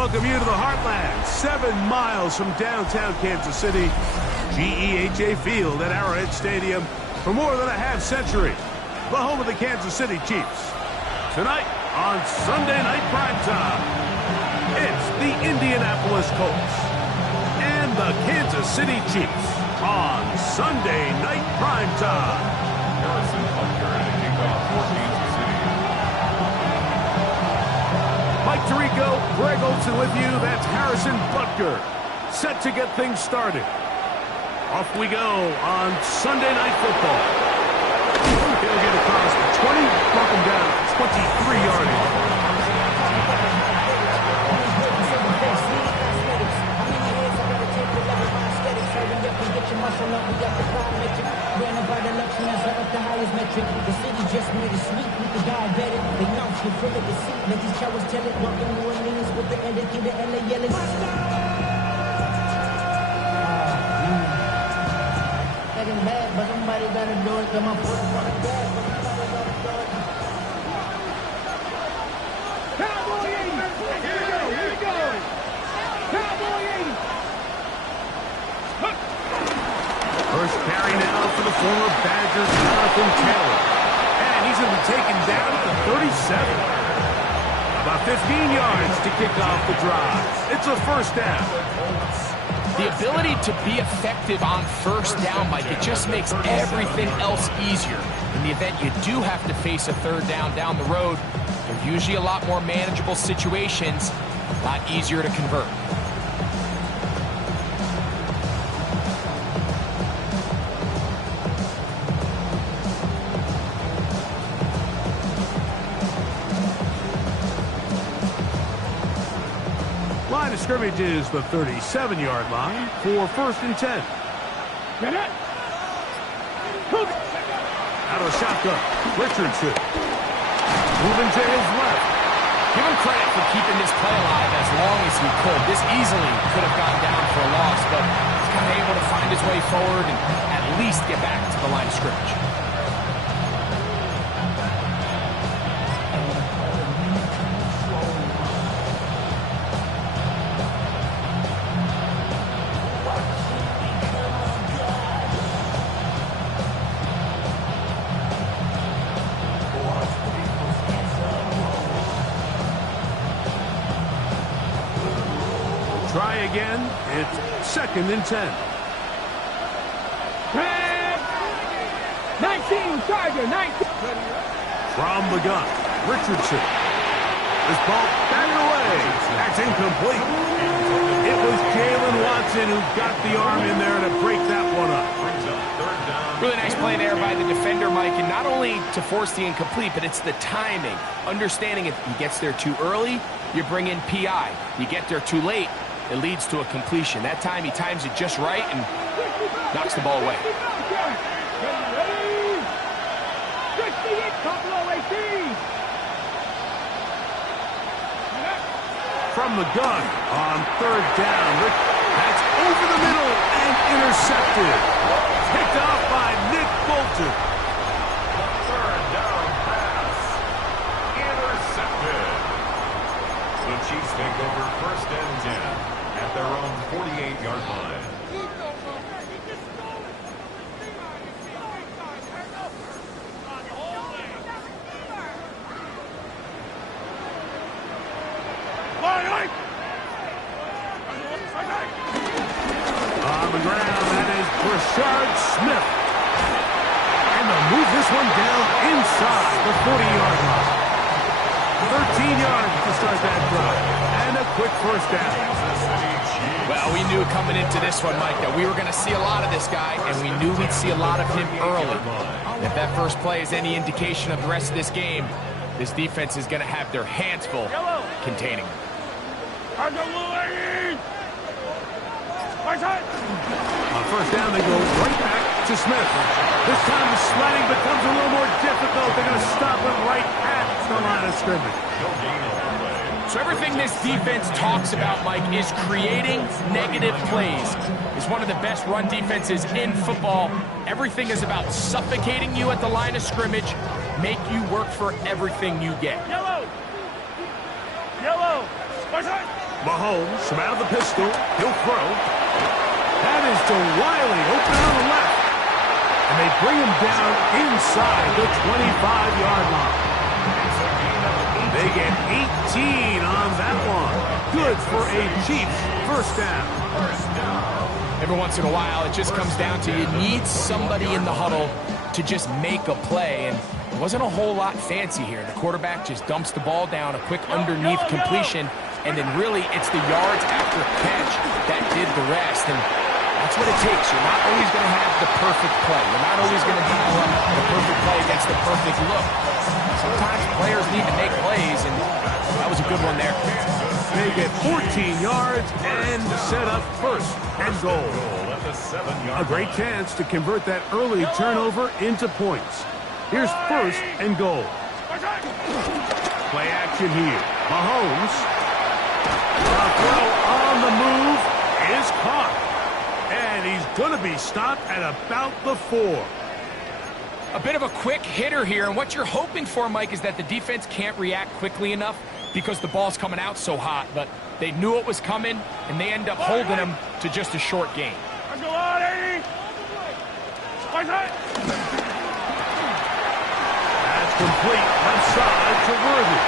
welcome you to the Heartland, 7 miles from downtown Kansas City. GEHA Field at Arrowhead Stadium for more than a half-century. The home of the Kansas City Chiefs. Tonight on Sunday Night Primetime, it's the Indianapolis Colts and the Kansas City Chiefs on Sunday Night Primetime. Harrison Butker and a kickoff for Kansas City. Mike Tirico, Greg Olson with you. That's Harrison Butker, set to get things started. Off we go on Sunday Night Football. He'll get across the 20, knock him down 23 yardage. The city just made a sweep with the diabetic. They mouth you full of deceit. Let these cowards tell it. Walking New Orleans with the etiquette and the yelling. Getting bad, but somebody gotta do it. Come on, put it on the gas, but somebody gotta do it. Cowboy 80! Here we go! Cowboy 80! First carry now for the former Badgers, Jonathan Taylor. And he's going to be taken down at the 37. About 15 yards to kick off the drive. It's a first down. The ability to be effective on first down, Mike, it just makes everything else easier. In the event you do have to face a third down the road, they're usually a lot more manageable situations, a lot easier to convert. Line of scrimmage is the 37-yard line for 1st and 10. Get it! Out of the shotgun, Richardson. Moving to his left. Give him credit for keeping this play alive as long as he could. This easily could have gone down for a loss, but he's kind of able to find his way forward and at least get back to the line of scrimmage. Try again. It's 2nd and 10. 19, Charger, 19. From the gun, Richardson. This ball batted away. That's incomplete. It was Jalen Watson who got the arm in there to break that one up. Really nice play there by the defender, Mike, and not only to force the incomplete, but it's the timing. Understanding if he gets there too early, you bring in PI. You get there too late, it leads to a completion. That time he times it just right and knocks the ball away. From the gun on 3rd down. That's over the middle and intercepted. Picked off by Nick Bolton. 3rd down pass. Intercepted. The Chiefs take over 1st and 10 at their own 48-yard line. On the ground, that is Brashard Smith. And they'll move this one down inside the 40-yard line. 13 yards to start that drive. And a quick first down. Well, we knew coming into this one, Mike, that we were going to see a lot of this guy, and we knew we'd see a lot of him early. And if that first play is any indication of the rest of this game, this defense is going to have their hands full containing him. On 1st down, they go right back to Smith. This time the sledding becomes a little more difficult. They're going to stop him right at the line of scrimmage. So everything this defense talks about, Mike, is creating negative plays. It's one of the best run defenses in football. Everything is about suffocating you at the line of scrimmage, make you work for everything you get. Yellow! Yellow! Mahomes from out of the pistol. He'll throw. That is to Wiley, open on the left. And they bring him down inside the 25-yard line. They get 18 on that one. Good for a Chiefs first down. Every once in a while, it just comes down to you need somebody in the huddle to just make a play. And it wasn't a whole lot fancy here. The quarterback just dumps the ball down, a quick underneath completion, and then really it's the yards after catch that did the rest. And that's what it takes. You're not always going to have the perfect play. You're not always going to dial up the perfect play against the perfect look. Sometimes players need to make plays, and that was a good one there. They get 14 yards and set up first and goal. A great chance to convert that early turnover into points. Here's first and goal. Play action here. Mahomes. A throw on the move is caught. And he's going to be stopped at about the 4. A bit of a quick hitter here, and what you're hoping for, Mike, is that the defense can't react quickly enough because the ball's coming out so hot, but they knew it was coming, and they end up holding him to just a short gain. That's complete left side to Worthy.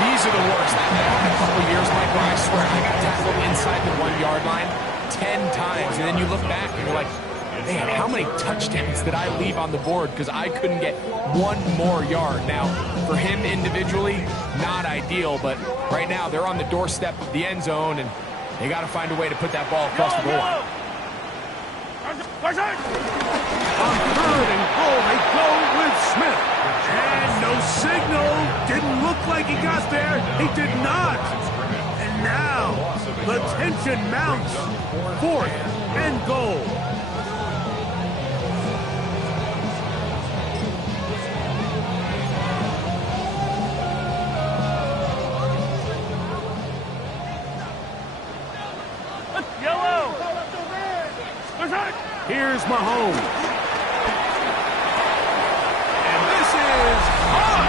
These are the worst. That happened a couple years, Mike, where I swear I got tackled inside the 1-yard line 10 times, and then you look back and you're like, man, how many touchdowns did I leave on the board because I couldn't get one more yard? Now, for him individually, not ideal, but right now they're on the doorstep of the end zone, and they got to find a way to put that ball across the goal line. On third and goal, they go with Smith. And no signal. Didn't look like he got there. He did not. And now, the tension mounts. Fourth and goal. Here's Mahomes. And this is on.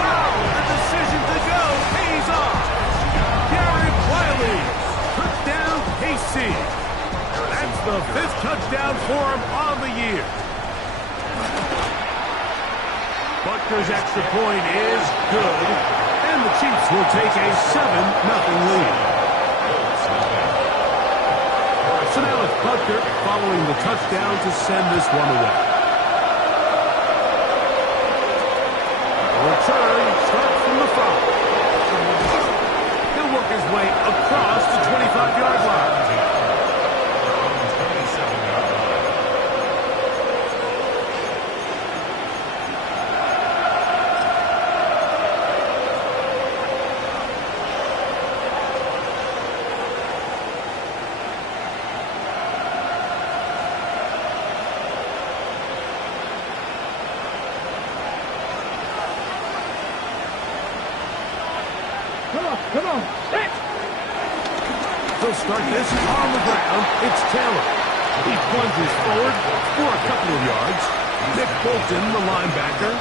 Wow, the decision to go pays off. Garrett Wiley. Touchdown, KC. That's the 5th touchdown for him on the year. Butker's extra point is good. And the Chiefs will take a 7-0 lead. So now it's Butker following the touchdown to send this one away. Return starts from the front. He'll work his way across the 25-yard line. Come on. They'll start this on the ground. It's Taylor. He plunges forward for a couple of yards. Nick Bolton, the linebacker,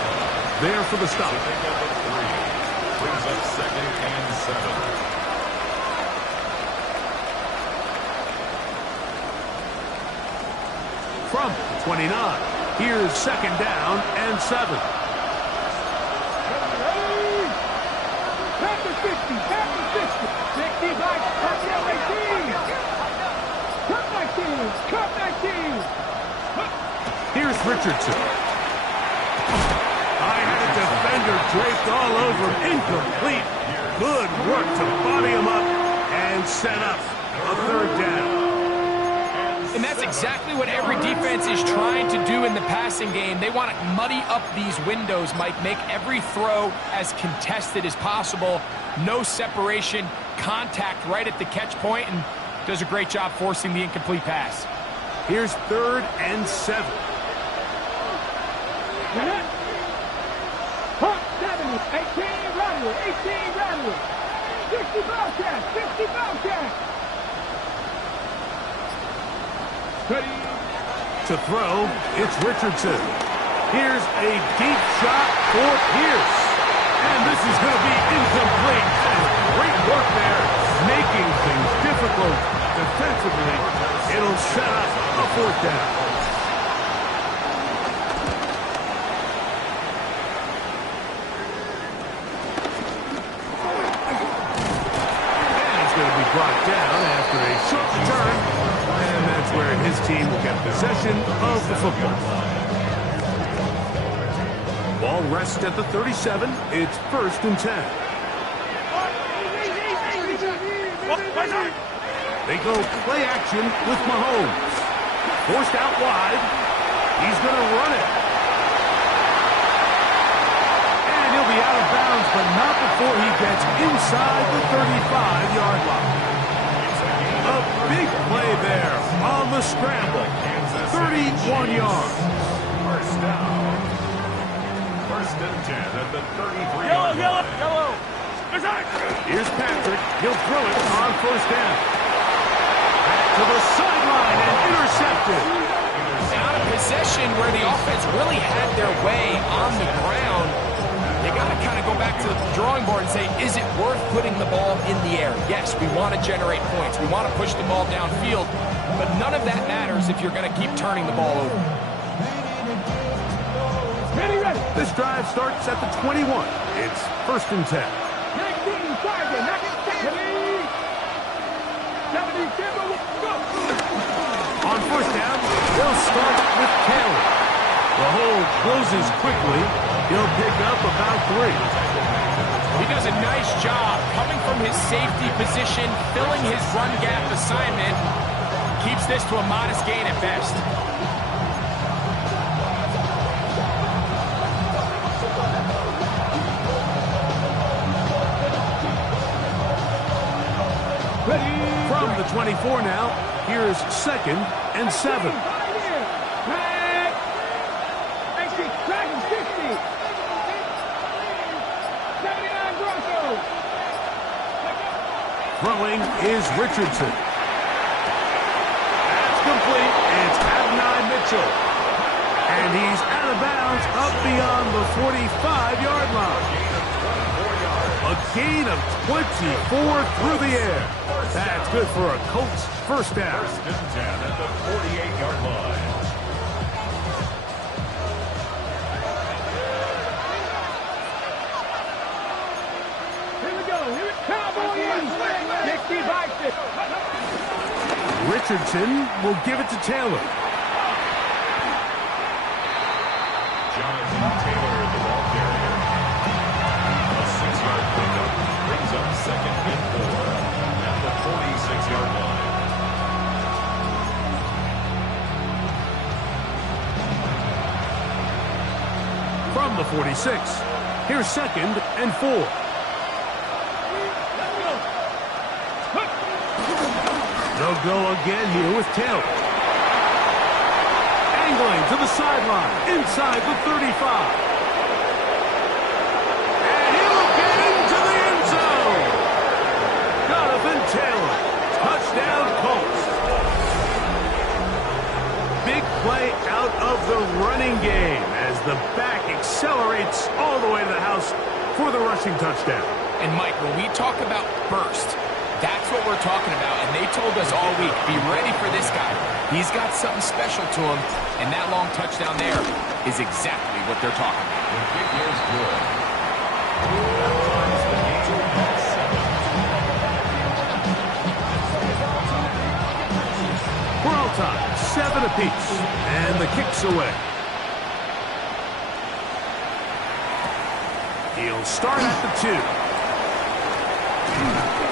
there for the stop. Brings up 2nd and 7. From 29, here's 2nd down and 7. Back to 50, back to 50. 60, back, touchdown, 18. Cut 19. Here's Richardson. I had a defender draped all over him. Incomplete. Good work to body him up and set up a 3rd down. And that's exactly what every defense is trying to do in the passing game. They want to muddy up these windows, Mike, make every throw as contested as possible. No separation, contact right at the catch point, and does a great job forcing the incomplete pass. Here's 3rd and 7. Pump 70, 18, Rodwell, 18, Rodwell. 60 Bobcat, 60 Bobcat. To throw, it's Richardson. Here's a deep shot for Pierce. And this is going to be incomplete. That is great work there. making things difficult defensively. It'll set up a 4th down. Brought down after a short return, and that's where his team will get possession of the football. Ball rests at the 37. It's 1st and 10. They go play action with Mahomes. Forced out wide. He's going to run it. And he'll be out of bounds, but not before he gets inside the 35-yard line. A big play there on the scramble. 31 yards. First down. 1st and 10 at the 33-yard line. Yellow. Here's Patrick. He'll throw it on 1st down. Back to the sideline and intercepted. Out of possession where the offense really had their way on the ground. You got to kind of go back to the drawing board and say, is it worth putting the ball in the air? Yes, we want to generate points. We want to push the ball downfield, but none of that matters if you're going to keep turning the ball over. Ready. This drive starts at the 21. It's 1st and 10. 19, target, 70, go. On 1st down, they'll start with Taylor. The hole closes quickly. He'll pick up about 3. He does a nice job coming from his safety position, filling his run gap assignment. Keeps this to a modest gain at best. From the 24 now, here's 2nd and 7. Throwing is Richardson. That's complete. It's Adonai Mitchell. And he's out of bounds up beyond the 45-yard line. A gain of 24 through the air. That's good for a Colts 1st down. 1st and 10 at the 48-yard line. Richardson will give it to Taylor. Jonathan Taylor, the ball carrier. A 6-yard pickup brings up 2nd and 4 at the 46-yard line. From the 46, here's 2nd and 4. They'll go again here with Taylor. Angling to the sideline, inside the 35. And he'll get into the end zone. Jonathan Taylor, touchdown Colts. Big play out of the running game as the back accelerates all the way to the house for the rushing touchdown. And Mike, when we talk about burst, that's what we're talking about, and they told us all week, be ready for this guy. He's got something special to him, and that long touchdown there is exactly what they're talking about. The kick is good. That ties the game at 7. We're all tied, 7 apiece, and the kick's away. He'll start at the 2.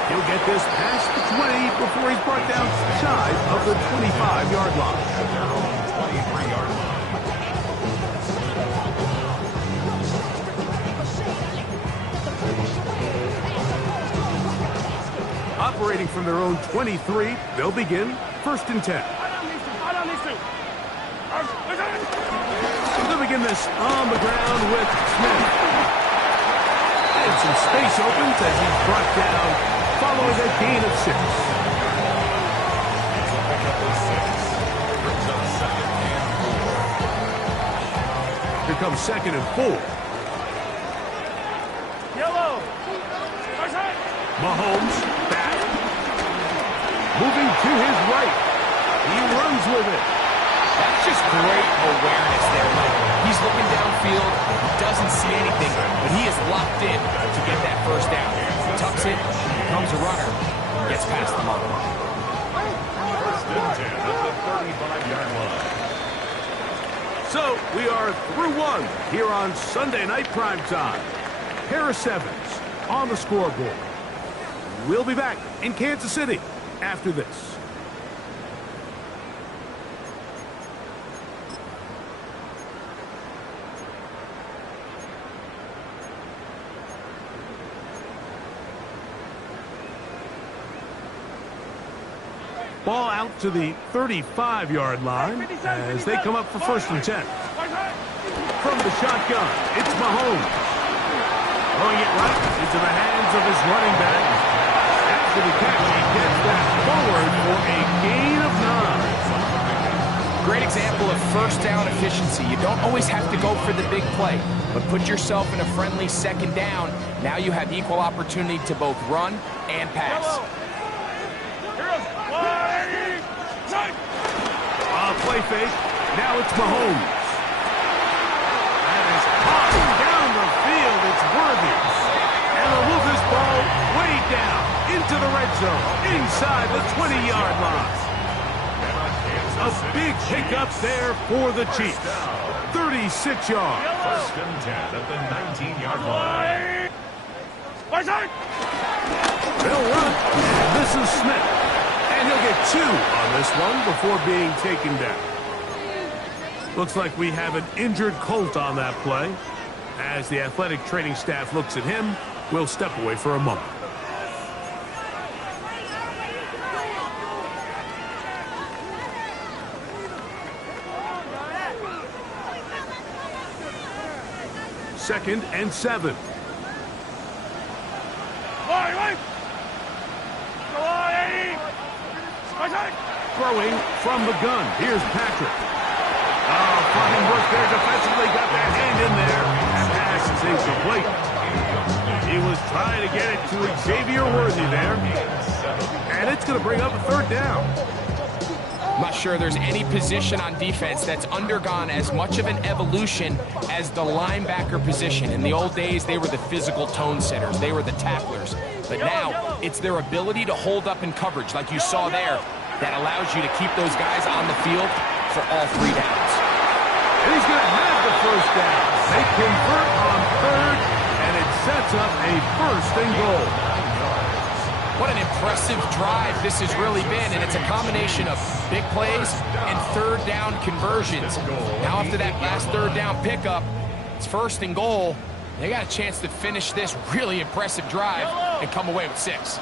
He'll get this past the 20 before he's brought down shy of the 25-yard line. At their own 23-yard line. Operating from their own 23, they'll begin 1st and 10. They'll begin this on the ground with Smith. And some space opens as he's brought down following a gain of 6. It's a pickup of 6. Brings up 2nd and 4. Here comes 2nd and 4. Yellow. Mahomes back. Moving to his right. He runs with it. That's just great awareness there, Mike. He's looking downfield, doesn't see anything, but he is locked in to get that first down. He tucks it, becomes a runner, gets past the mark. First and 10 at the 35-yard line. So we are through one here on Sunday Night Primetime. Pair of sevens on the scoreboard. We'll be back in Kansas City after this. Ball out to the 35-yard line as they come up for first and 10. From the shotgun, it's Mahomes. Throwing it right into the hands of his running back. After the catch, he gets that forward for a gain of 9. Great example of first down efficiency. You don't always have to go for the big play, but put yourself in a friendly second down. Now you have equal opportunity to both run and pass. Play fake. Now it's Mahomes. That is caught down the field. It's worthy. And they'll move this ball way down into the red zone, inside the 20-yard line. A big pickup there for the Chiefs. 36 yards. First and 10 at the 19-yard line. They'll run. And this is Smith. And he'll get 2 on this one before being taken down. Looks like we have an injured Colt on that play. As the athletic training staff looks at him, we'll step away for a moment. Second and 7. Throwing from the gun. Here's Patrick. Oh, fine work there defensively. Got that hand in there. That pass is incomplete. He was trying to get it to Xavier Worthy there. And it's going to bring up a third down. I'm not sure there's any position on defense that's undergone as much of an evolution as the linebacker position. In the old days, they were the physical tone setters. They were the tacklers. But now, it's their ability to hold up in coverage, like you saw there, that allows you to keep those guys on the field for all 3 downs. And he's going to have the first down. They convert on third, and it sets up a first and goal. What an impressive drive this has really been, and it's a combination of big plays and third down conversions. Now after that last third down pickup, it's first and goal. They got a chance to finish this really impressive drive and come away with 6.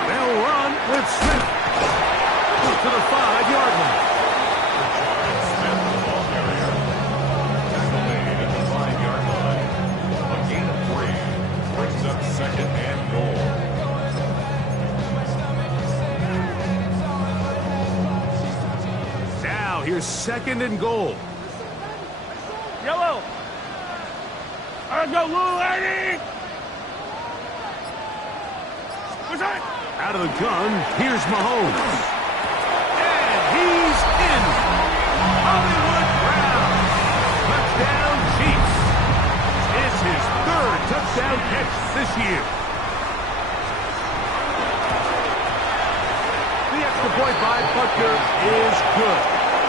They'll run with Smith to the 5-yard line. Smith, the ball carrier. Tackle made at the 5-yard line. A gain of 3 brings up second and goal. Now here's second and goal. Yellow. Let's go, Lou Eddie. Out of the gun, here's Mahomes. And he's in. Hollywood Brown. Touchdown, Chiefs. It's his 3rd touchdown catch this year. The extra point by Butker is good.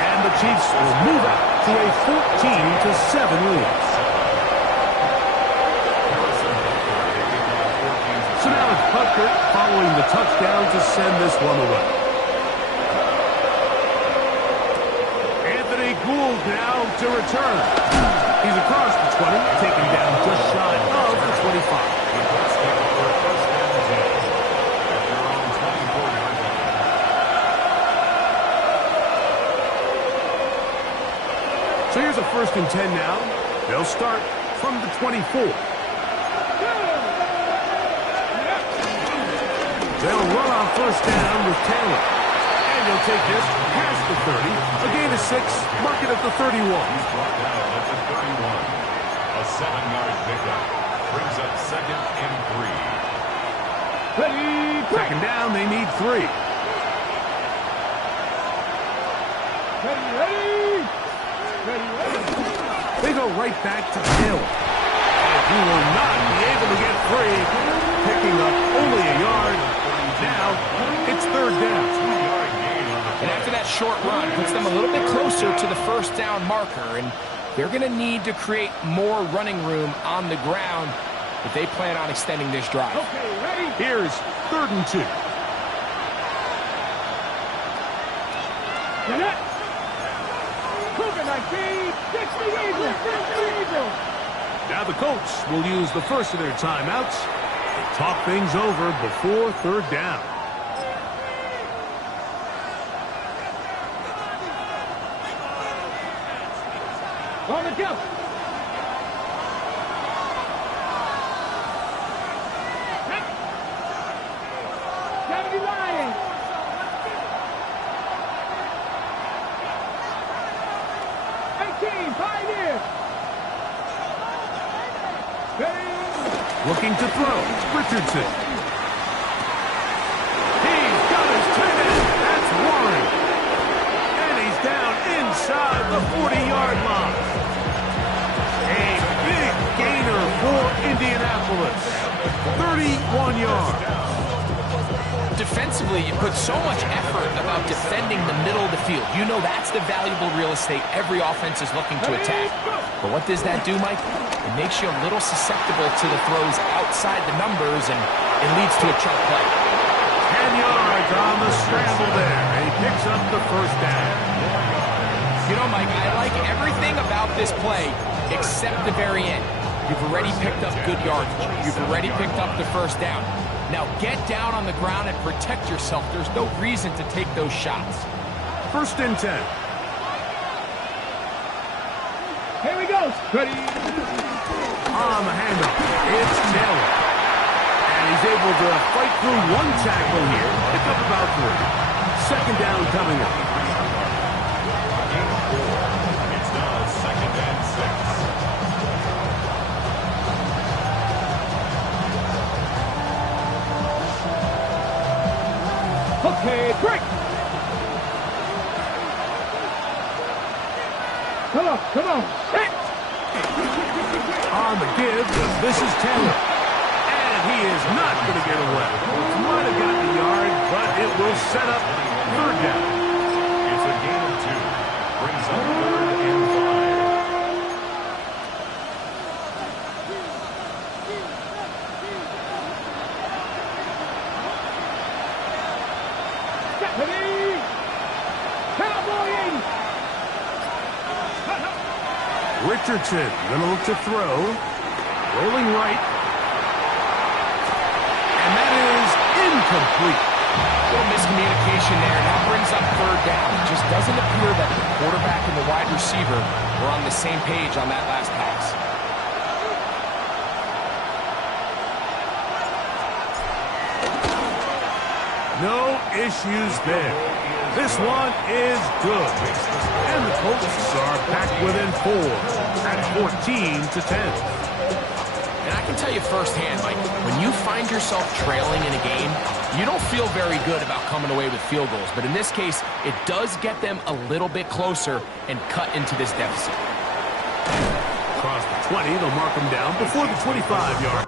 And the Chiefs will move out to a 14-7 lead. So now it's Butker following the touchdown to send this one away. Anthony Gould now to return. He's across the 20, taken down just shy of the 25. So here's a first and 10 now. They'll start from the 24. They'll run on first down with Taylor. And they'll take this past the 30. A gain of 6. Mark it at the 31. He's brought down at the 31. A 7-yard pickup brings up second and 3. Ready, break. Second down, they need 3. Ready. They go right back to Hill. And he will not be able to get free, picking up only a yard. Now, it's third down. And after that short run, puts them a little bit closer to the first down marker, and they're going to need to create more running room on the ground if they plan on extending this drive. Okay, ready. Here's 3rd and 2. Get it. Cougar 19, 60 Eagles, 60 Eagles. Now the Colts will use the first of their timeouts to talk things over before third down. On the jump. Lions. Pioneers. Looking to throw. It's Richardson. He's got his tight end. That's Warren. And he's down inside the 40-yard line. A big gainer for Indianapolis. 31 yards. Defensively, you put so much effort about defending the middle of the field. You know that's the valuable real estate every offense is looking to attack. But what does that do, Mike? It makes you a little susceptible to the throws outside the numbers, and it leads to a chunk play. 10 yards on the scramble there. And he picks up the first down. You know, Mike, I like everything about this play except the very end. You've already picked up good yardage. You've already picked up the first down. Now get down on the ground and protect yourself. There's no reason to take those shots. 1st and 10. Here we go. Ready. On the handoff, it's Taylor. And he's able to fight through one tackle here. Pick up about 3. Second down coming up. It's now 2nd and 6. Okay, break. Come on. Hit. On the give, this is Taylor. And he is not going to get away. Might have gotten a yard, but it will set up third down. It's a gain of 2. Brings up 3rd and 5. Ready. Cowboy 80. Richardson going to look to throw. Rolling right. And that is incomplete. A little miscommunication there. Now brings up third down. It just doesn't appear that the quarterback and the wide receiver were on the same page on that last pass. No issues there. This one is good. And the Colts are back within 4 at 14-10. And I can tell you firsthand, Mike, when you find yourself trailing in a game, you don't feel very good about coming away with field goals. But in this case, it does get them a little bit closer and cut into this deficit. Across the 20, they'll mark them down before the 25-yard.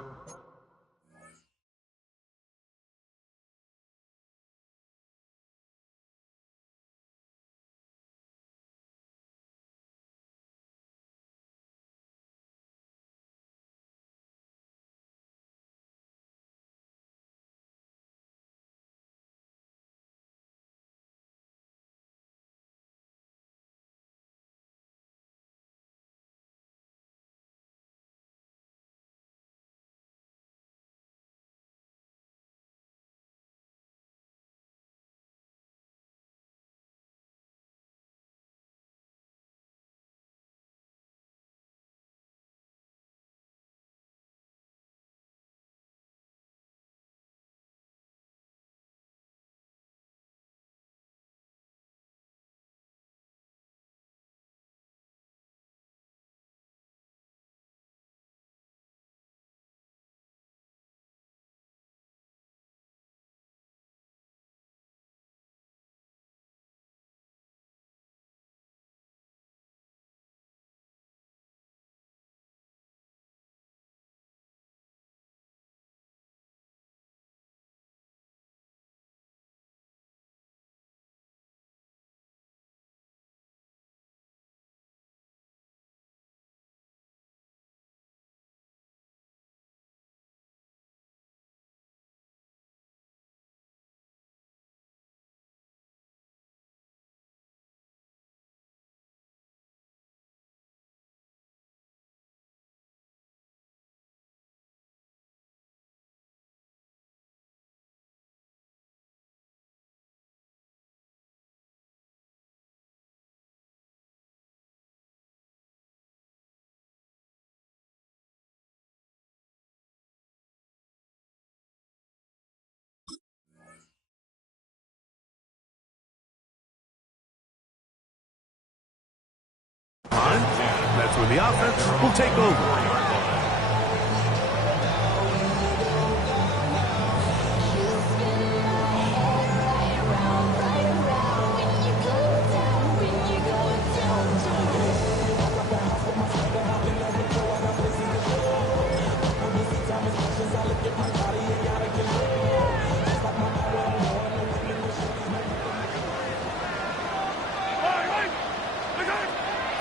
the offense will take over.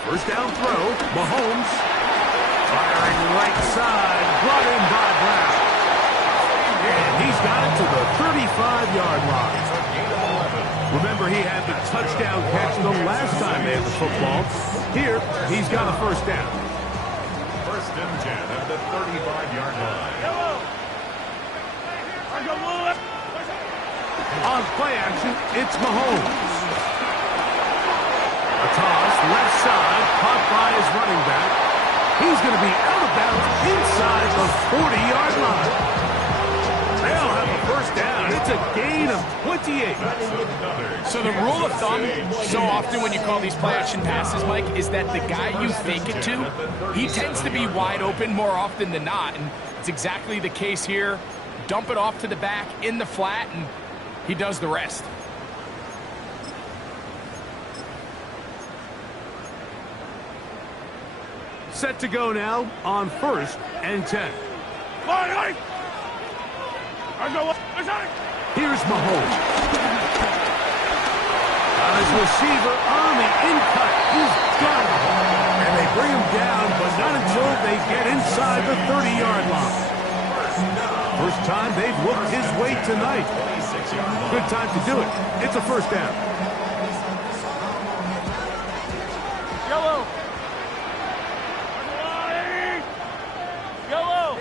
First down throw, Mahomes firing right side, brought in by Brown. And he's got it to the 35-yard line. Remember, he had the touchdown catch the last time they had the football. Here, he's got a first down. First and 10 at the 35-yard line. On play action, it's Mahomes. A toss, left side, caught by his running back. He's going to be out of bounds inside the 40-yard line. They'll have a first down. It's a gain of 28. So the rule of thumb, so often when you call these play-action passes, Mike, is that the guy you fake it to, he tends to be wide open more often than not, and it's exactly the case here. Dump it off to the back in the flat, and he does the rest. Set to go now on first and 10. Here's Mahomes. On his receiver on the in-cut. He's got it. And they bring him down, but not until they get inside the 30-yard line. First time they've looked his way tonight. Good time to do it. It's a first down. Yellow. Yellow.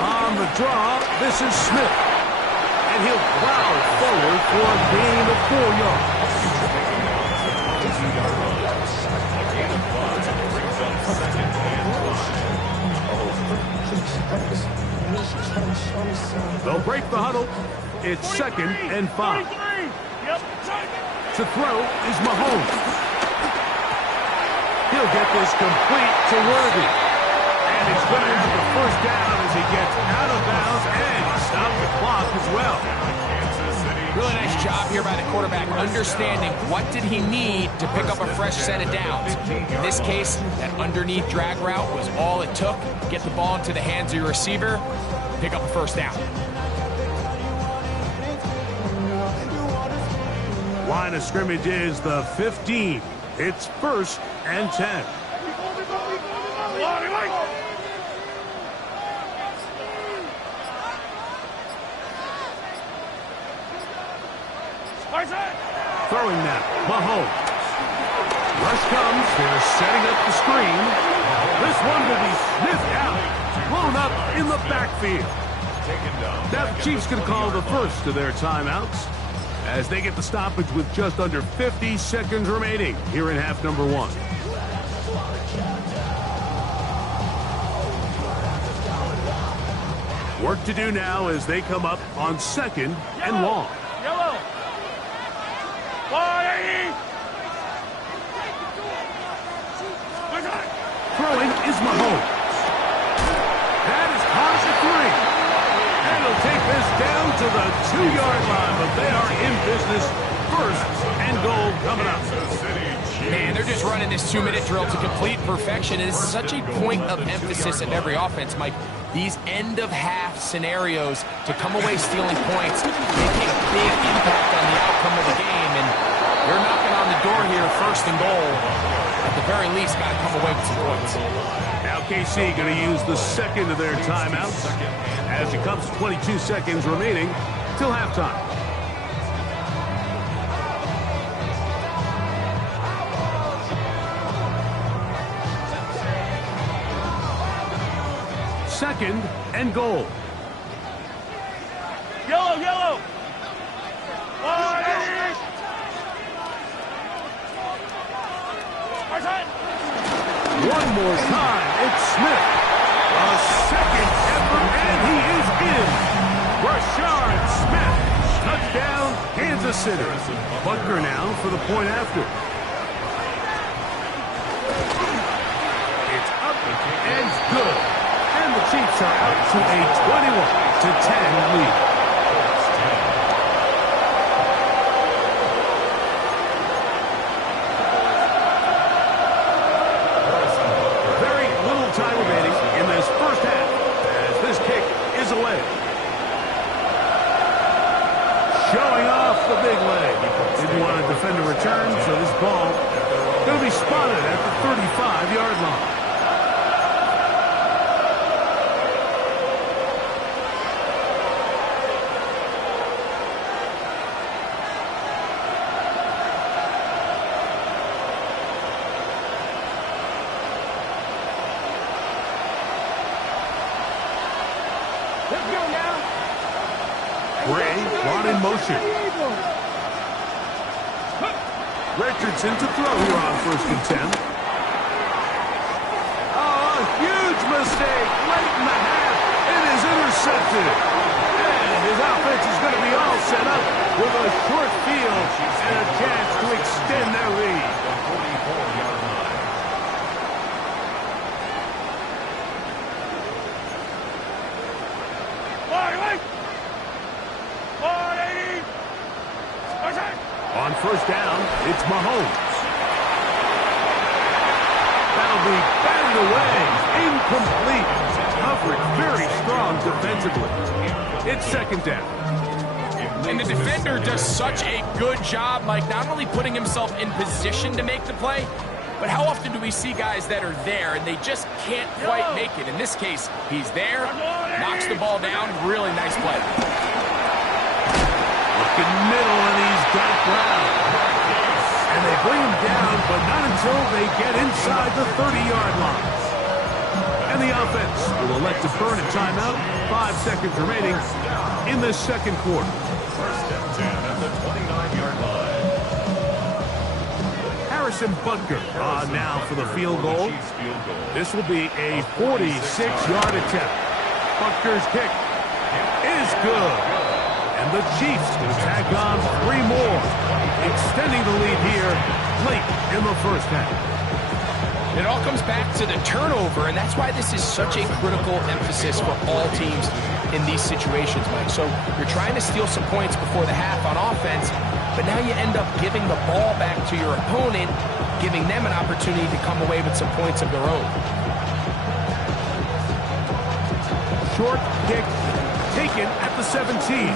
On the draw, this is Smith. And he'll plow forward for a gain of 4 yards. They'll break the huddle. It's 2nd and 5. To throw is Mahomes. He'll get this complete to Worthy. And he's going into the first down as he gets out of bounds and stops the clock as well. Really nice job here by the quarterback, understanding what did he need to pick up a fresh set of downs. In this case, that underneath drag route was all it took. Get the ball into the hands of your receiver, pick up a first down. Line of scrimmage is the 15. It's 1st and 10. Throwing now, Mahomes. Rush comes, they're setting up the screen. This one will be sniffed out, blown up in the backfield. Now the Chiefs can call the first of their timeouts as they get the stoppage with just under 50 seconds remaining here in half number 1. Work to do now as they come up on 2nd and long. Yellow. Throwing is Mahomes. That is caught at the 3. And he'll take this down to the 2-yard line, but they are in business. 1st and goal coming up. Man, they're just running this 2-minute drill to complete perfection. It's such a point of emphasis of every offense, Mike. These end-of-half scenarios to come away stealing points, making a big impact on the outcome of the game. And they're knocking on the door here, 1st and goal. At the very least, got to come away with some points. Now KC going to use the 2nd of their timeouts as it comes to 22 seconds remaining till halftime. Second and goal. Yellow, yellow. One more time, it's Smith. A second effort, and he is in. Rashard Smith. Touchdown, Kansas City. Butker now for the point after. It's up and good. And the Chiefs are out to a 21-10 lead. Very little time remaining in this first half as this kick is away. Showing off the big leg. Didn't want to defend a return, so this ball going to be spotted at the 35-yard line. Let's go now. Bray brought in motion. Richardson to throw here on 1st and 10. Oh, a huge mistake late in the half. It is intercepted. And his offense is going to be all set up with a short field and a chance to extend their lead. 44-yard line. On 1st down, it's Mahomes. That'll be batted away. Incomplete. Coverage very strong defensively. It's 2nd down. And the defender does such a good job, Mike, not only putting himself in position to make the play, but how often do we see guys that are there and they just can't quite make it? In this case, he's there, knocks the ball down, really nice play. Looking middle, and he's got ground. And they bring him down, but not until they get inside the 30-yard line. And the offense will elect to burn a timeout. 5 seconds remaining in the second quarter. 1st and 10 at the 29-yard line. Harrison Butker now for the field goal. Chiefs field goal. This will be a 46-yard attempt. Butker's kick is good. And the Chiefs will tack on 3 more, extending the lead here late in the first half. It all comes back to the turnover, and that's why this is such a critical emphasis for all teams in these situations, Mike. So you're trying to steal some points before the half on offense, but now you end up giving the ball back to your opponent, giving them an opportunity to come away with some points of their own. Short kick taken at the 17.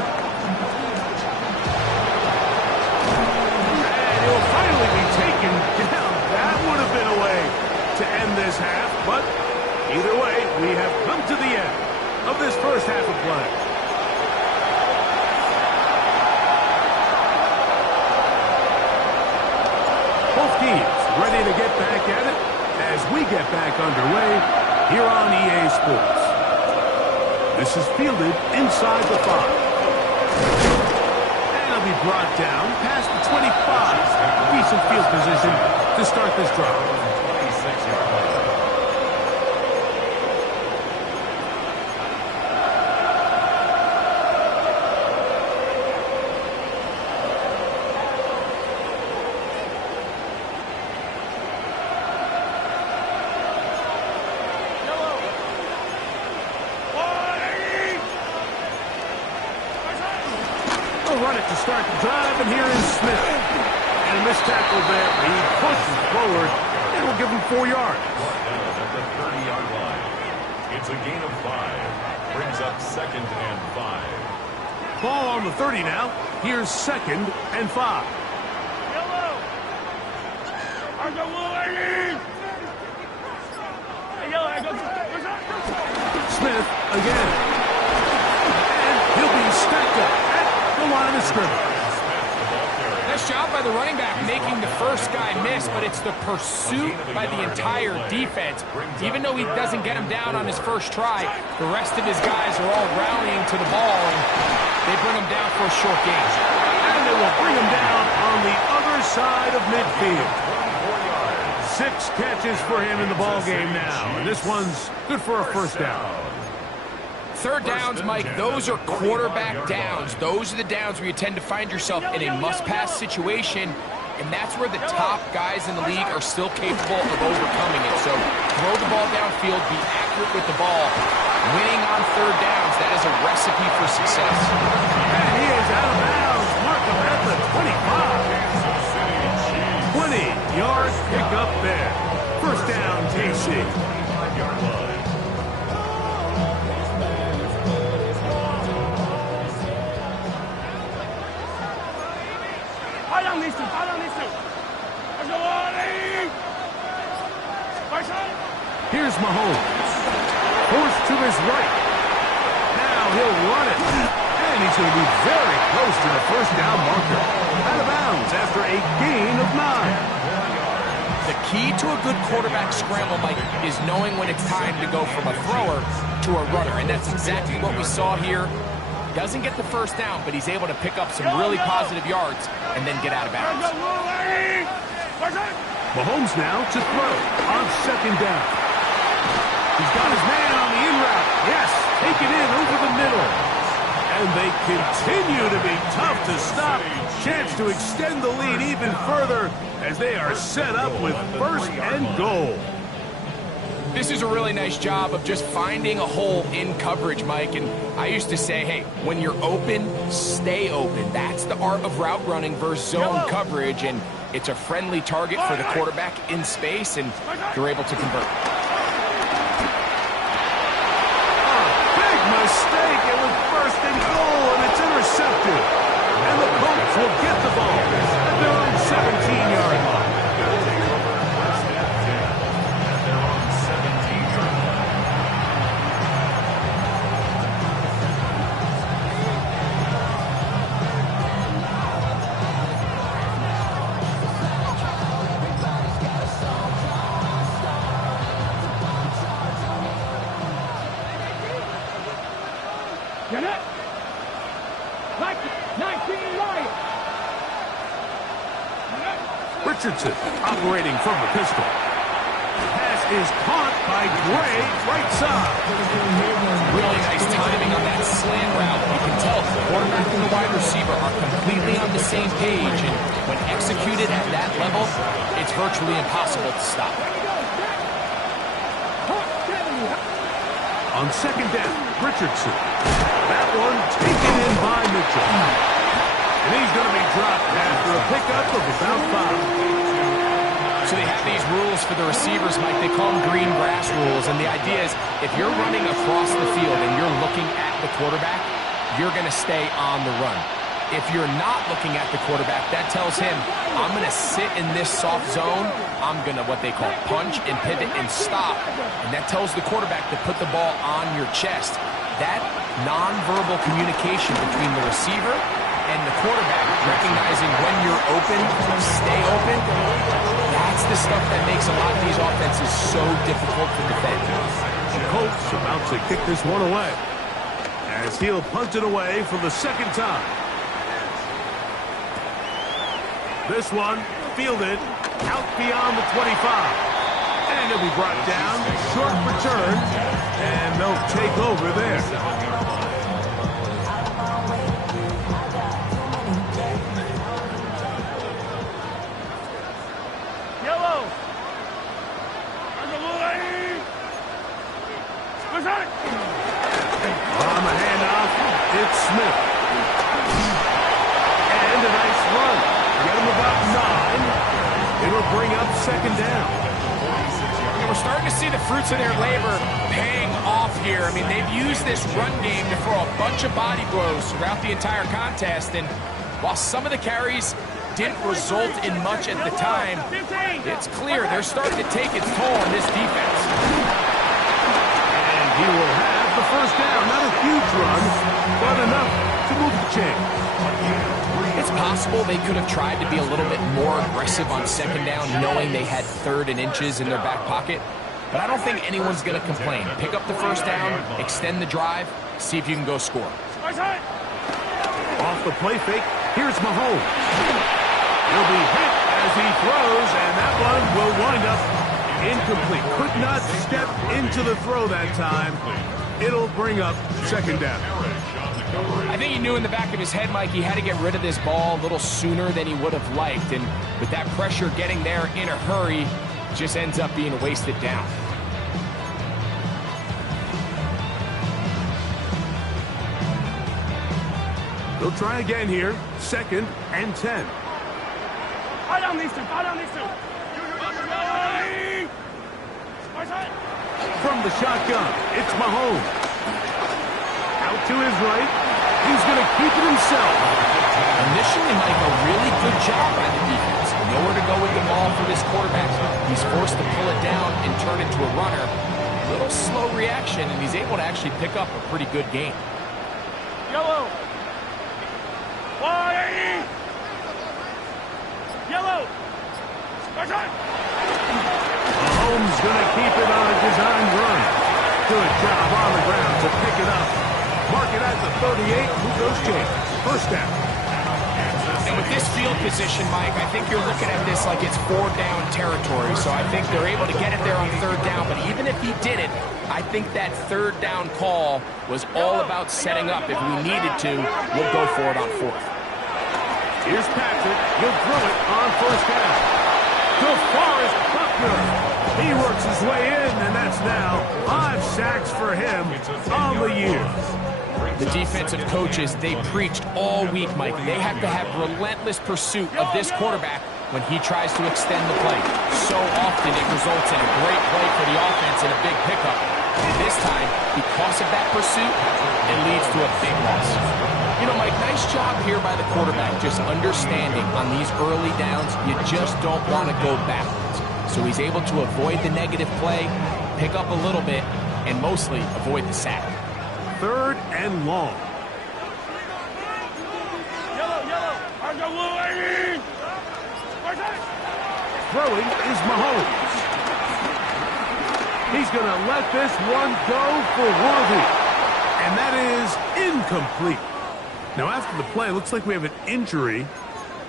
He'll finally be taken down. That would have been a way to end this half, but either way, we have come to the end of this first half of play. Both teams ready to get back at it as we get back underway here on EA Sports. This is fielded inside the 5. Be brought down past the 25. Decent field position to start this drive. 26-yard line. Run it to start the drive, and here is Smith. And a missed tackle there. He pushes forward, and will give him 4 yards. Down at the 30-yard line. It's a gain of 5. Brings up 2nd and 5. Ball on the 30 now. Here's 2nd and 5. Smith again. And he'll be stacked up at the line of scrimmage. Nice job by the running back making the first guy miss, but it's the pursuit by the entire defense. Even though he doesn't get him down on his first try, the rest of his guys are all rallying to the ball, and they bring him down for a short gain. And they will bring him down on the other side of midfield. 6 catches for him in the ball game now, and this one's good for a first down. Third downs, Mike, those are quarterback downs. Those are the downs where you tend to find yourself in a must-pass situation, and that's where the top guys in the league are still capable of overcoming it. So throw the ball downfield, be accurate with the ball. Winning on third downs, that is a recipe for success. And he is out of bounds. Markham at the 25. 20-yard pickup there. First down, KC. 5-yard line. Here's Mahomes. Forced to his right. Now he'll run it. And he's going to be very close to the first down marker. Out of bounds after a gain of 9. The key to a good quarterback scramble, Mike, is knowing when it's time to go from a thrower to a runner. And that's exactly what we saw here. Doesn't get the first down, but he's able to pick up some really positive yards and then get out of bounds. Mahomes now to throw on second down. He's got his man on the in route. Yes, take it in over the middle. And they continue to be tough to stop. Chance to extend the lead even further as they are set up with first and goal. This is a really nice job of just finding a hole in coverage, Mike. And I used to say, hey, when you're open, stay open. That's the art of route running versus zone coverage. And it's a friendly target for the quarterback in space, and you're able to convert. Big mistake. It was first and goal, and it's intercepted. And the Colts will get the ball at their own 17-yard line. Get it. 19 right. Richardson operating from the pistol. Pass is caught by Gray, right side. Really nice timing on that slant route. You can tell the quarterback and the wide receiver are completely on the same page, and when executed at that level, it's virtually impossible to stop. On second down, Richardson. That one taken in by Mitchell. And he's going to be dropped after a pickup of about 5. So they have these rules for the receivers, Mike. They call them green grass rules. And the idea is if you're running across the field and you're looking at the quarterback, you're going to stay on the run. If you're not looking at the quarterback, that tells him, I'm going to sit in this soft zone. I'm going to what they call punch and pivot and stop. And that tells the quarterback to put the ball on your chest. That nonverbal communication between the receiver and the quarterback, recognizing when you're open, stay open, that's the stuff that makes a lot of these offenses so difficult to defend. The Colts about to kick this one away as he'll punt it away for the second time. This one fielded out beyond the 25. And it'll be brought down, short return, and they'll take over there. Yellow. On the handoff, it's Smith. And a nice run. Get him about 9. It'll bring up second down. And we're starting to see the fruits of their labor paying off here. I mean, they've used this run game to throw a bunch of body blows throughout the entire contest. And while some of the carries didn't result in much at the time, it's clear they're starting to take its toll on this defense. And he will have the first down. Not a huge run, but enough to move the chains. It's possible they could have tried to be a little bit more aggressive on second down, knowing they had 3rd and inches in their back pocket. But I don't think anyone's going to complain. Pick up the first down, extend the drive, see if you can go score. Off the play fake, here's Mahomes. He'll be hit as he throws, and that one will wind up incomplete. Could not step into the throw that time. It'll bring up second down. I think he knew in the back of his head, Mike, he had to get rid of this ball a little sooner than he would have liked. And with that pressure getting there in a hurry, just ends up being a wasted down. They'll try again here. 2nd and 10. Fire down these two. Fire down these two. From the shotgun, it's Mahomes. Out to his right. He's going to keep it himself. Initially, Mike, a really good job by the defense. Nowhere to go with the ball for this quarterback. He's forced to pull it down and turn into a runner. A little slow reaction, and he's able to actually pick up a pretty good game. Yellow. Yellow. Mahomes going to keep it on a designed run. Good job on the ground to pick it up. Mark it at the 38. Who goes James? First down. And with this field position, Mike, I think you're looking at this like it's 4-down territory. So I think they're able to get it there on 3rd down. But even if he didn't, I think that 3rd down call was all about setting up. If we needed to, we'll go for it on 4th. Here's Patrick. He'll throw it on 1st down. DeForest Buckner. He works his way in, and that's now 5 sacks for him on the year. The defensive coaches, they preached all week, Mike. They have to have relentless pursuit of this quarterback when he tries to extend the play. So often it results in a great play for the offense and a big pickup. And this time, because of that pursuit, it leads to a big loss. You know, Mike, nice job here by the quarterback, just understanding on these early downs, you just don't want to go backwards. So he's able to avoid the negative play, pick up a little bit, and mostly avoid the sack. 3rd and long. Throwing is Mahomes. He's going to let this one go for Worthy. And that is incomplete. Now, after the play, looks like we have an injury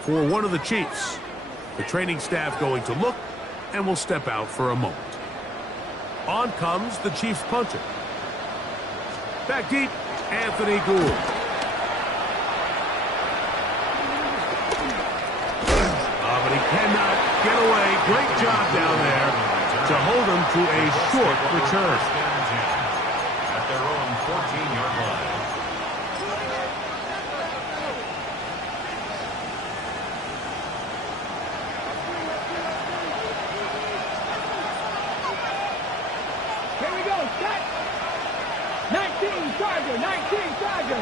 for one of the Chiefs. The training staff going to look, and will step out for a moment. On comes the Chiefs punter. Back deep, Anthony Gould. But he cannot get away. Great job down there to hold him to a short return. At their own 14-yard line. Here we go. Set. 19 Charger. 19 Charger.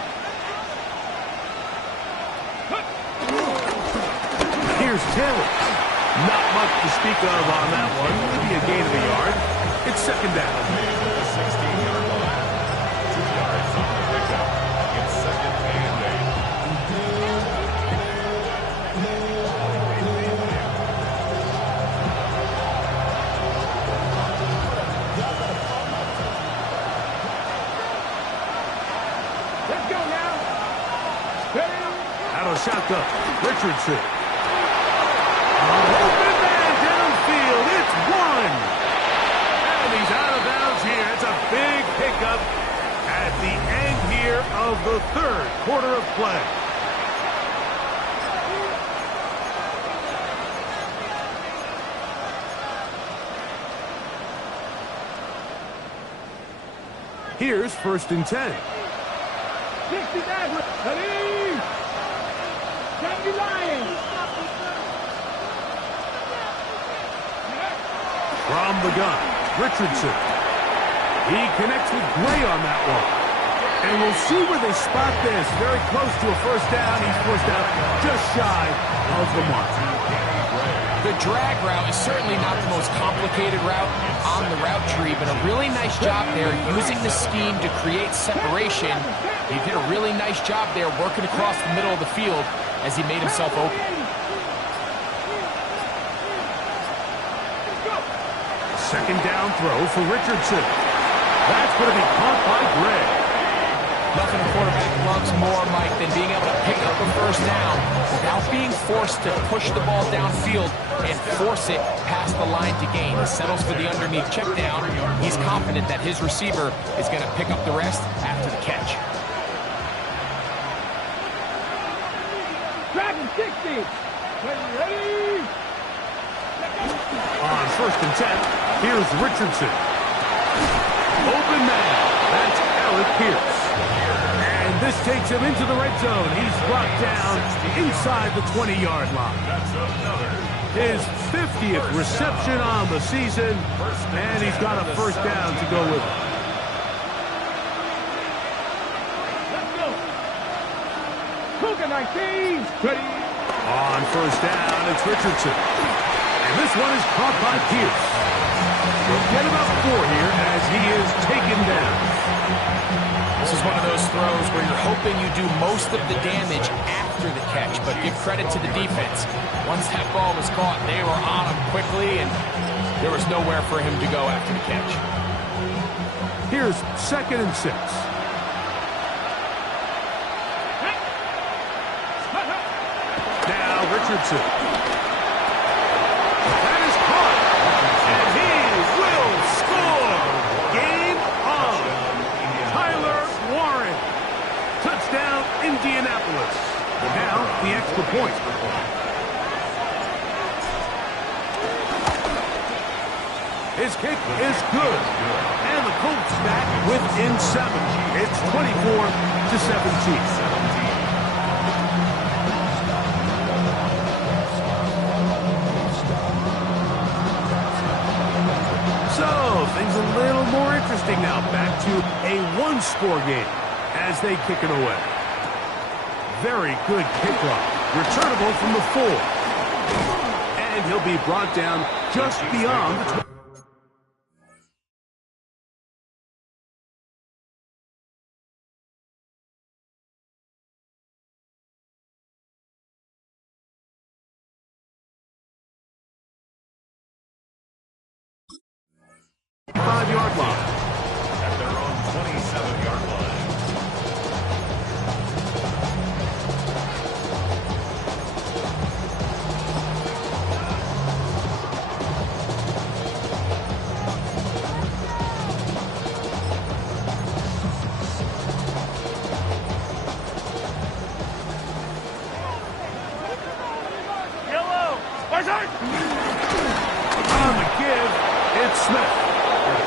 Here's Taylor. Not much to speak of on that one. Maybe a gain of a yard. It's 2nd down. At the 16-yard line. 2 yards on the pickup. It's 2nd and 8. Let's go now. Ready? Out of shotgun. Richardson. Open man downfield. It's 1. And he's out of bounds here. It's a big pickup at the end here of the 3rd quarter of play. Here's 1st and 10. 69. Ready? 70 Lions. From the gun, Richardson. He connects with Gray on that one. And we'll see where they spot this. Very close to a 1st down. He's forced out just shy of the mark. The drag route is certainly not the most complicated route on the route tree, but a really nice job there using the scheme to create separation. He did a really nice job there working across the middle of the field as he made himself open. 2nd down throw for Richardson. That's going to be caught by Gray. Nothing a quarterback loves more, Mike, than being able to pick up a first down without being forced to push the ball downfield and force it past the line to gain. He settles for the underneath check down. He's confident that his receiver is going to pick up the rest after the catch. Dragon 60. Ready? On 1st and 10, here's Richardson. Open man. That's Alec Pierce. And this takes him into the red zone. He's brought down inside the 20-yard line. His 50th reception on the season, and he's got a first down to go with it. Let's go. Cougar 19. Ready? On 1st down, it's Richardson. And this one is caught by Pierce. He'll get about 4 here as he is taken down. This is one of those throws where you're hoping you do most of the damage after the catch, but give credit to the defense. Once that ball was caught, they were on him quickly, and there was nowhere for him to go after the catch. Here's 2nd and 6. Now Richardson. That is caught. And he will score. Game on. Tyler Warren. Touchdown, Indianapolis. Now the extra point. His kick is good. And the Colts back within 7. It's 24-17. Things a little more interesting now. Back to a one-score game as they kick it away. Very good kickoff. Returnable from the 4. And he'll be brought down just beyond the 20. Five-yard line. At their own 27-yard line. Yellow. On the give, it's Smith.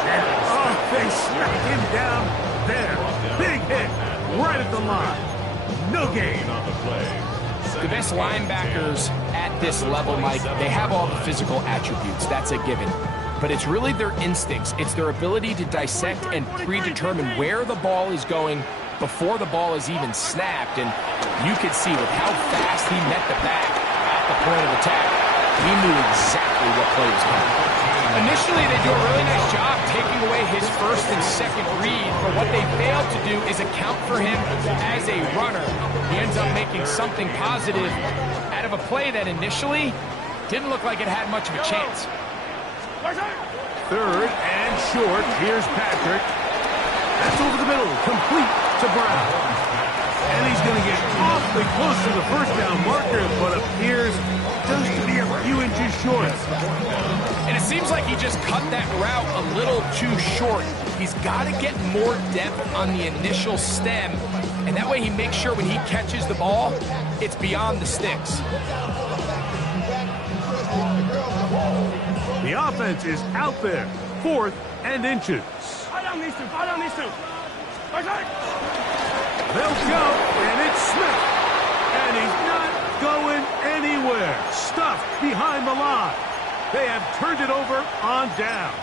Oh, they smack him down there. Big hit right at the line. No gain on the play. The best linebackers at this level, Mike, they have all the physical attributes. That's a given. But it's really their instincts. It's their ability to dissect and predetermine where the ball is going before the ball is even snapped. And you could see with how fast he met the back at the point of attack, he knew exactly what play was coming. Initially, they do a really nice job taking away his first and second read, but what they failed to do is account for him as a runner. He ends up making something positive out of a play that initially didn't look like it had much of a chance. 3rd and short. Here's Patrick. That's over the middle. Complete to Brown. And he's going to get awfully close to the first down marker, but appears just to be a few inches short. And it seems like he just cut that route a little too short. He's got to get more depth on the initial stem, and that way he makes sure when he catches the ball, it's beyond the sticks. The offense is out there. 4th and inches. Fall down these two. Fall down these two. They'll go, and it's Smith. And he's not going anywhere. Stuffed behind the line. They have turned it over on downs.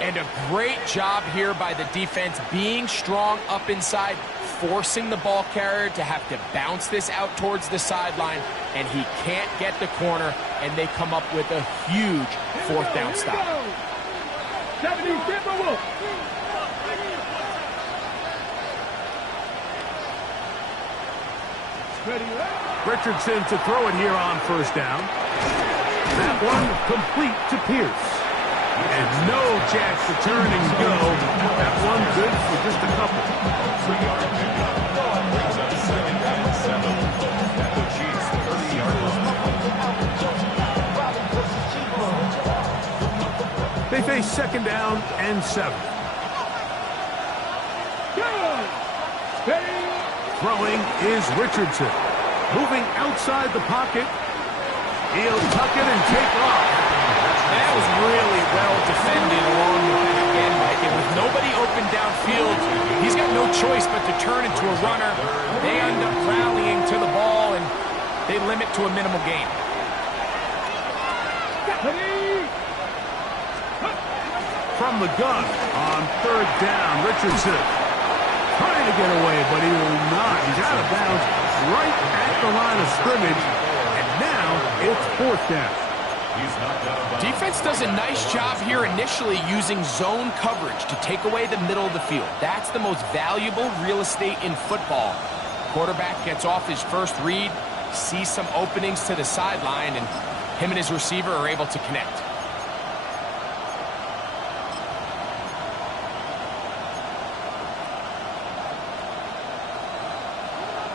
And a great job here by the defense, being strong up inside, forcing the ball carrier to have to bounce this out towards the sideline, and he can't get the corner, and they come up with a huge 4th down stop. 70 Timberwolves. Richardson to throw it here on 1st down. That one complete to Pierce. And no chance to turn and go. That one good for just a couple. face second down and 7. Throwing is Richardson. Moving outside the pocket. He'll tuck it and take off. That was really well defended along the back end, Mike. And with nobody open downfield, he's got no choice but to turn into a runner. They end up rallying to the ball, and they limit to a minimal gain. From the gun on third down, Richardson trying to get away, but he will not. He's out of bounds right at the line of scrimmage, and now it's fourth down. Defense does a nice job here initially using zone coverage to take away the middle of the field. That's the most valuable real estate in football. Quarterback gets off his first read, sees some openings to the sideline, and him and his receiver are able to connect.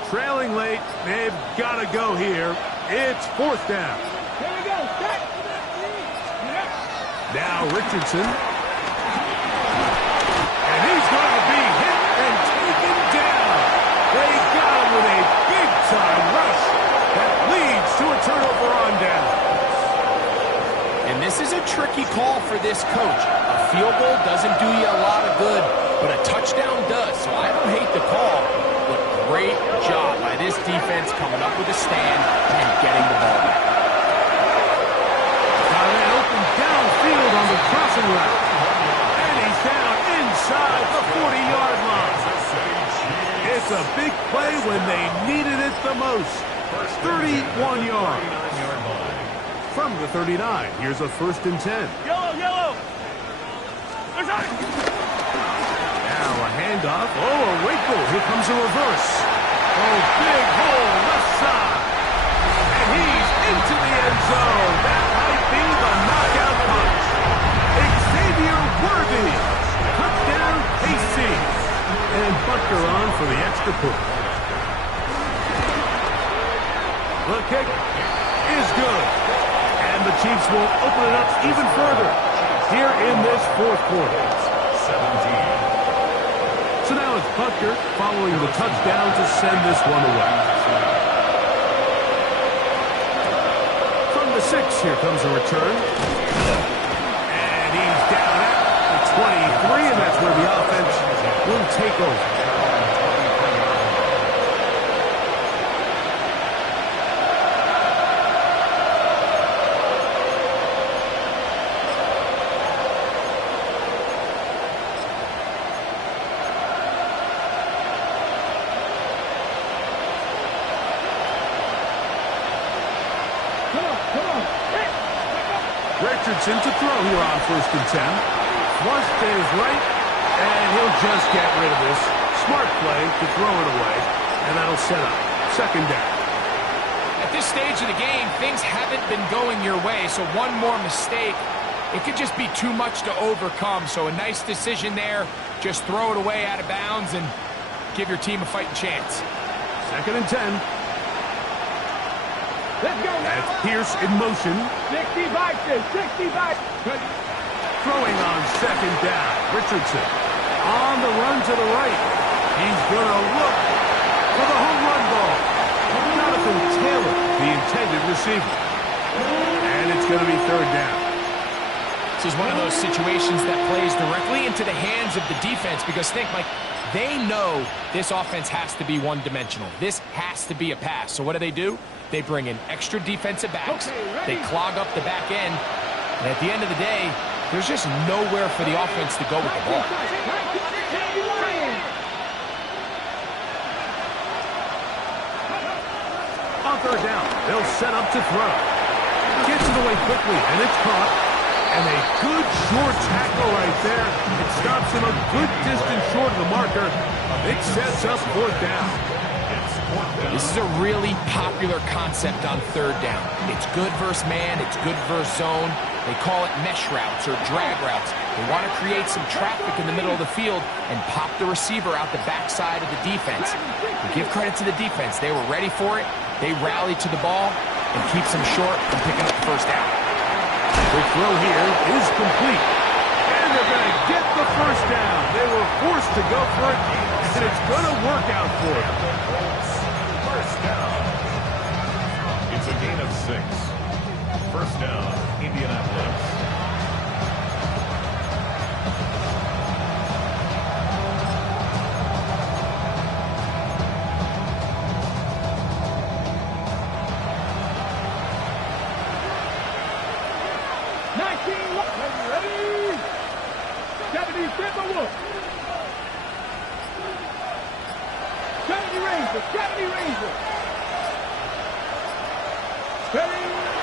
Trailing late, they've got to go here. It's fourth down. Here we go. Set. Now Richardson. And he's going to be hit and taken down. They got him with a big-time rush that leads to a turnover on down. And this is a tricky call for this coach. A field goal doesn't do you a lot of good, but a touchdown does. So I don't hate the call, but great job by this defense coming up with a stand and getting the ball back. Got an open downfield on the crossing route. And he's down inside the 40-yard line. It's a big play when they needed it the most. 31 yards. From the 39, here's a 1st and 10. Yellow, yellow. Now a handoff. Oh, a wrinkle. Here comes a reverse. Oh, big hole left side. And he's into the end zone. That might be the knockout punch. Xavier Worthy. Touchdown, KC. And Butker on for the extra point. The kick is good. And the Chiefs will open it up even further here in this fourth quarter. So now it's Butker following the touchdown to send this one away. From the 6, here comes a return. And he's down at the 23, and that's where the offense will take over. Richardson to throw here on 1st and 10. Flush to his right, and he'll just get rid of this. Smart play to throw it away, and that'll set up 2nd down. At this stage of the game, things haven't been going your way, so one more mistake, it could just be too much to overcome. So a nice decision there. Just throw it away out of bounds and give your team a fighting chance. 2nd and 10. Let's go now. That's Pierce in motion. 65, 65. Throwing on 2nd down. Richardson on the run to the right. He's going to look for the home run ball. Jonathan Taylor, the intended receiver. And it's going to be 3rd down. This is one of those situations that plays directly into the hands of the defense because think, Mike, they know this offense has to be one-dimensional. This has to be a pass. So what do? They bring in extra defensive backs. They clog up the back end. And at the end of the day, there's just nowhere for the offense to go with the ball. On 3rd down, they'll set up to throw. Gets it away quickly, and it's caught. And a good short tackle right there. It stops him a good distance short of the marker. It sets up 4th down. This is a really popular concept on 3rd down. It's good versus man. It's good versus zone. They call it mesh routes or drag routes. They want to create some traffic in the middle of the field and pop the receiver out the backside of the defense. And give credit to the defense. They were ready for it. They rallied to the ball and keeps them short and picking up the 1st down. The throw here is complete. they're going to get the first down. They were forced to go for it, and it's going to work out for them. First down. It's a gain of 6. First down, Indianapolis.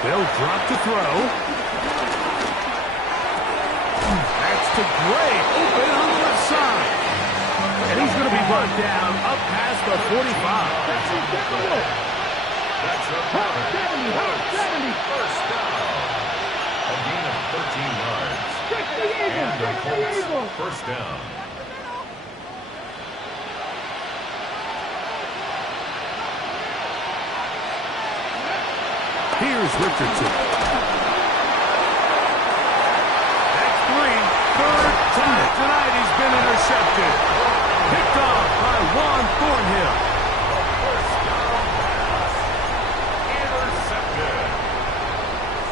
They'll drop to throw. That's to Gray, open on the left side. And he's going to be brought down up past the 45. That's a 70. First down. A gain of 13 yards. And the Colts, first down. Here's Richardson. That's 3. Third time tonight he's been intercepted. Picked off by Juan Thornhill. First down pass. Intercepted.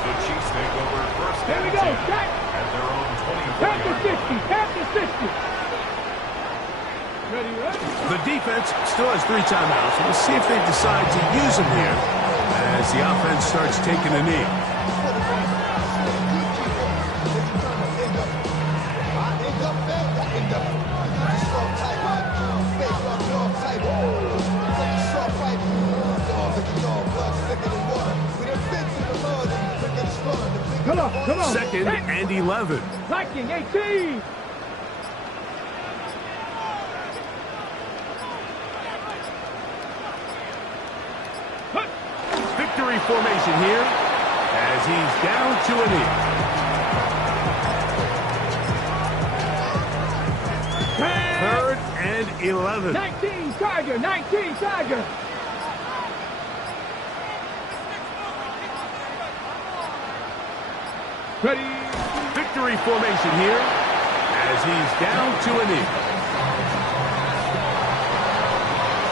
The Chiefs take over first There we and go. 10 at their own 24-yard line. Tap the 50. Ready, ready? The defense still has 3 timeouts. We'll see if they decide to use them here as the offense starts taking a knee. Come on. 2nd and 11. Liking 18. Victory formation here as he's down to a knee. Third and 11. 19 Tiger. Ready. Victory formation here as he's down to a knee.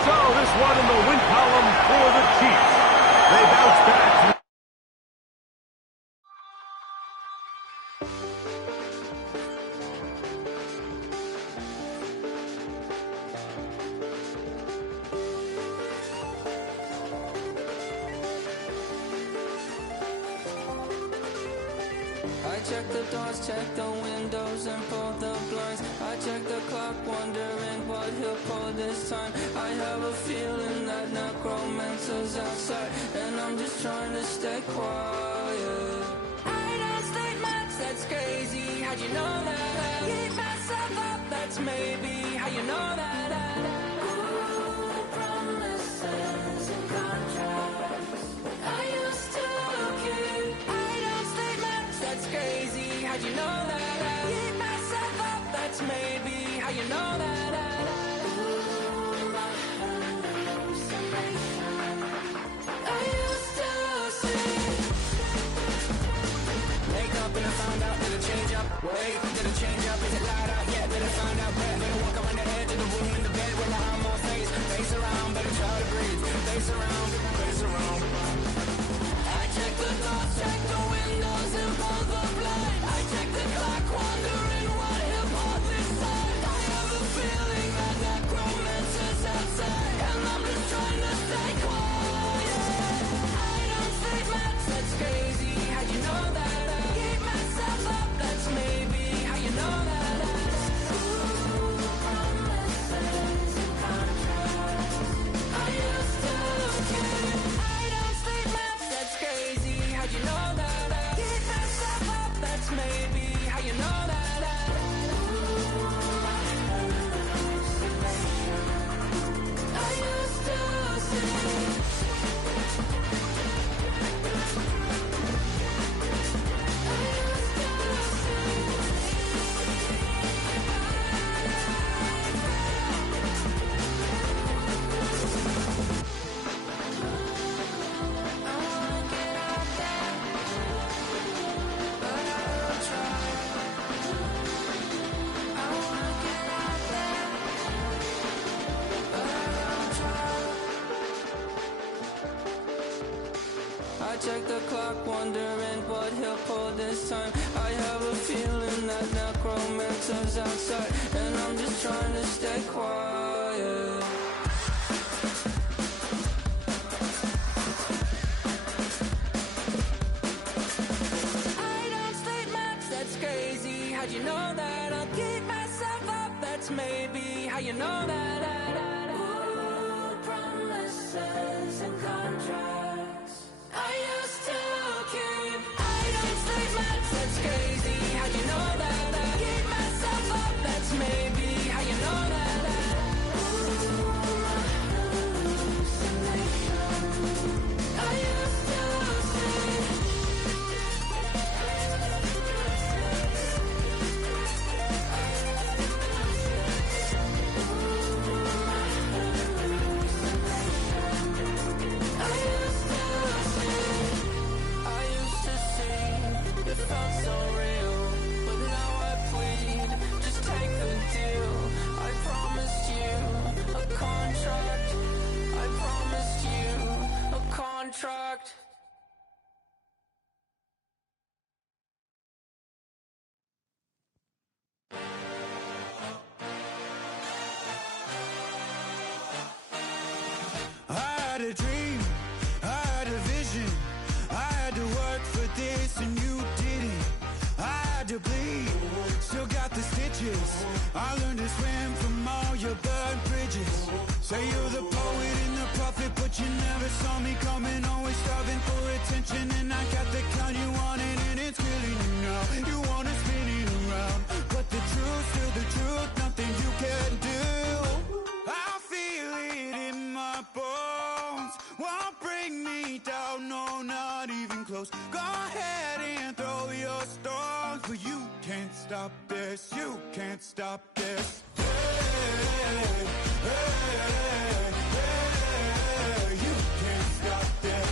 So this one in the win column for the Chiefs. They bounce back. I check the doors, check the windows, and pull the blinds. I check the clock, wondering what he'll pull this time. I have a feeling that necromancer's outside, and I'm just trying to stay quiet. I don't state much, that's crazy. How'd you know that? Keep myself up, that's maybe how you know that. Ooh, promises and contracts. I used to keep. I don't state much, that's crazy. How'd you know that? Keep myself up, that's maybe how you know that. Ooh, my hallucination. I used to see. Wake up and I found out that it change up. Wait, did it change up? Is it light out? Yeah, did it find out? Better walk around the edge of the room in the bed with my arm on face. Face around, better try to breathe. Face around, face around. I check the doors, check the windows, and pull the blind. I check the clock, wondering what he'll pull this time. I have a feeling that necromancer's outside, and I'm just trying to stay quiet. I don't say much, that's crazy. How'd you know that? Keep myself up, that's maybe how you know that. Ooh, promises and contracts. I used to keep. I don't sleep much, that's crazy. How'd you know that? check the clock, wondering what he'll pull this time. I have a feeling that necromancer's outside, and I'm just trying to stay quiet. I don't sleep much, that's crazy. How'd you know that? I'll keep myself up, that's maybe how you know that. Ooh, promises and contracts I used to keep. I don't sleep much, that's crazy. How'd you know that? I keep myself up, that's maybe how you know that. Ooh, my hallucination I used to see. It felt so real, but now I plead, just take the deal. I promised you a contract. I promised you a contract. I had a dream, I had a vision, I had to work for this and you didn't. I had to bleed, still got the stitches. I learned to swim from all your burned bridges. Say you're the poet and the prophet, but you never saw me coming. Always starving for attention, and I got the kind you wanted, and it's killing you now. You wanna spin it around, but the truth's still the truth, nothing you can do. I feel it in my bones, won't bring me down, no, not even close. Go ahead and throw your stones, but you can't stop this, you can't stop this. Hey, hey, hey, you can't stop this.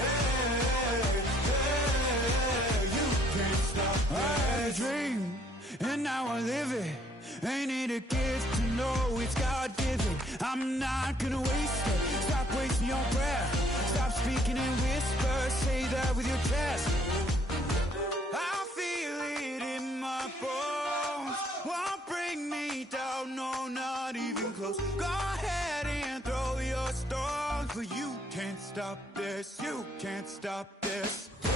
Hey, hey, hey, you can't stop this. I had a dream, and now I live it. Ain't it a gift to know it's God-given? I'm not gonna waste it. Stop wasting your breath. Stop speaking in whispers. Say that with your chest. I feel it in my bones. Won't bring me down, no, not even close. Go ahead and throw your stones, but you can't stop this. You can't stop this. Hey,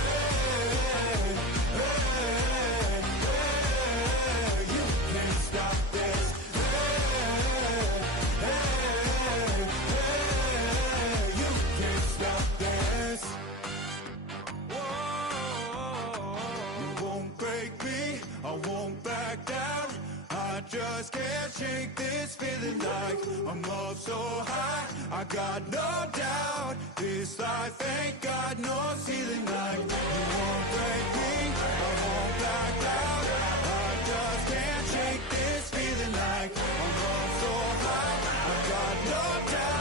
hey, hey, you can't stop this. Hey, hey, hey, you can't stop this. Whoa, you won't break me, I won't back down. I just can't shake this feeling like I'm up so high. I got no doubt this life ain't got no ceiling like. You won't break me, I won't back down. I just can't shake this feeling like I'm up so high. I got no doubt